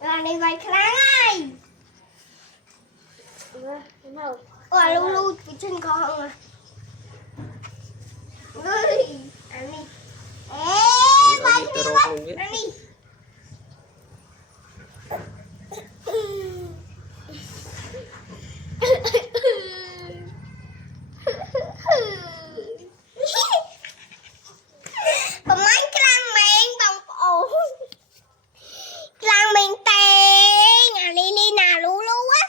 là đi vay kháng ai ôi lu lu cái chân con à ơi anh đi ê vay đi anh đi bông anh clang mình bông ổ clang mình tè nhà li li nà lu lu á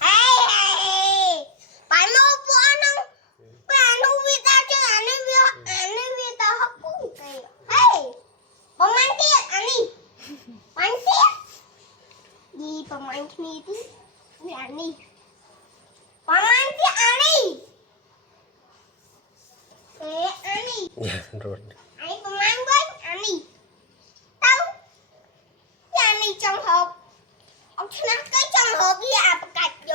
hey bạn mua bữa không bạn nuôi vi tao chứ anh nuôi tao hấp cũng kì hey bông anh tiếc anh đi anh tiếc gì bông anh kia tí anh đi bông anh tiếc anh đi Ani. Rồi. Ai cũng mang với Ani. Đâu? Ani trong hộp. Ông nắp cái trong hộp với cạch dù.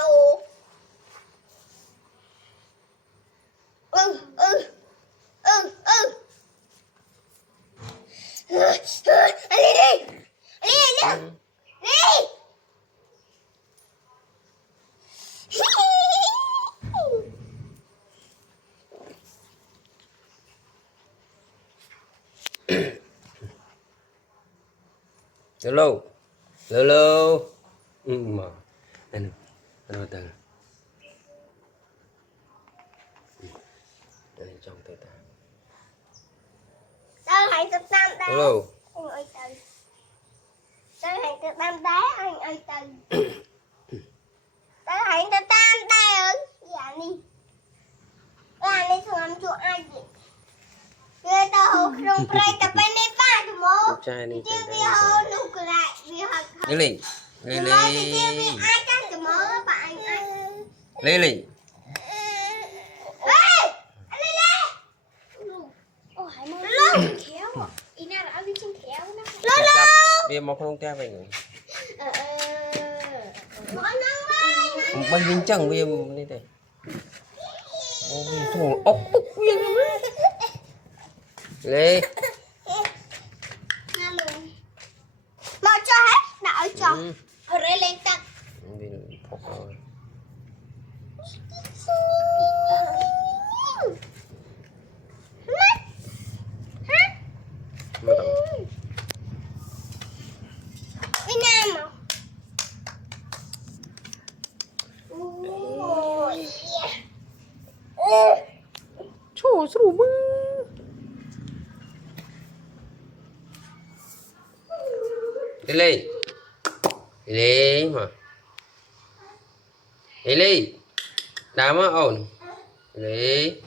Ani đi. Ani đi. Đi. Hello. Hello. Mà. Anh từ. Đây trong tay ta. Tao hãy tập tam đá. Hello. Anh ơi từ. Tao hãy tập tam đá anh ơi từ. Tao hãy tập tam đá ơi. Dạ đi. Anh đi xuống chỗ ai vậy? Người ta hộp rung pray tập bên đây ba thì mô. Trai đi. Chứ vì họ nụ cười lại. Vì họ khóc. Lily. Lily. Vì ai chắc thì mô bạn anh. Lily. Ê! Anh Lily! Ồ, hãy mong Lulu! khéo à. Ý nào là áo đi chân khéo nó. Lulu! Bây một không cha về người. Mọi người Bây giờ chẳng bây giờ đi đây. Ôi, ốc ốc viên Lê. mà cho hết đợi cho hồi đây lên tặng Phọc rồi. Mà tặng. Việt Nam à Trời suru mơ. Lily. Lily mà. Lily. Đám á ổn. Lily.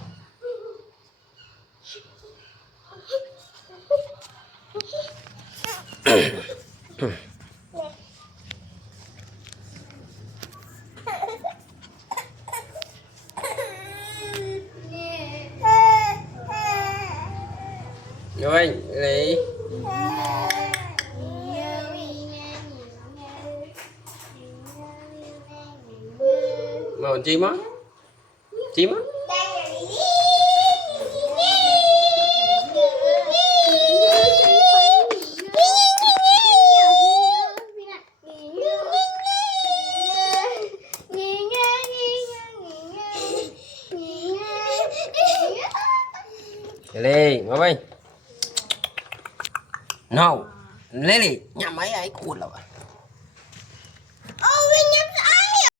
Rồi anh lấy màu chim á chim á Lily ngồi bên no Lily nhà máy ấy cuốn rồi